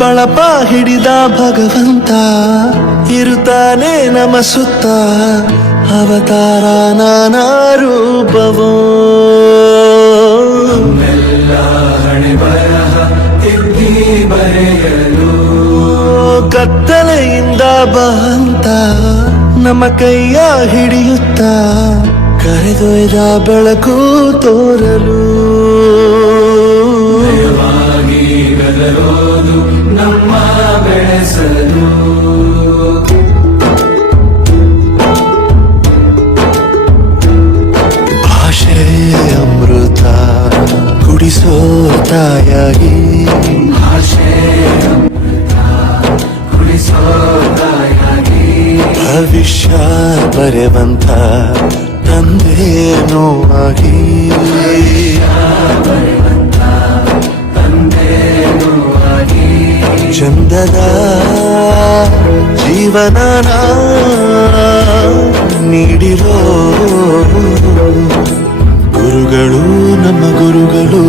ಬಳಪ ಹಿಡಿದ ಭಗವಂತ ಇರುತ್ತಾನೆ ನಮ ಸುತ್ತ ಅವತಾರ ನಾನಾ ರೂಪವೋ ಹಣೆ ಬರಹ ತಿದ್ದಿ ಬರೆಯಲು ಕತ್ತಲೆಯಿಂದ ಬಂತ ನಮ್ಮ ಕೈಯ ಹಿಡಿಯುತ್ತ ಕರೆದೊಯ್ದ ಬೆಳಕು ತೋರಲು ಭಯವಾಗಿ ಗದರೋದು ನಮ್ಮ ಬೆಳೆಸಲು ಭಾಷೆ ಅಮೃತ ಕುಡಿಸೋ ತಾಯಾಗಿ ಭಾಷೆ ಅಮೃತ ಕುಡಿಸೋ ತಾಯಾಗಿ ಭವಿಷ್ಯ ಬರೆವಂತ ತಂದೇನೋ ಆಗಿ ತಂದೇನೂ ಆಗಿ ಚಂದದ ಜೀವನನ ನೀಡಿರೋ ಗುರುಗಳು ನಮ್ಮ ಗುರುಗಳು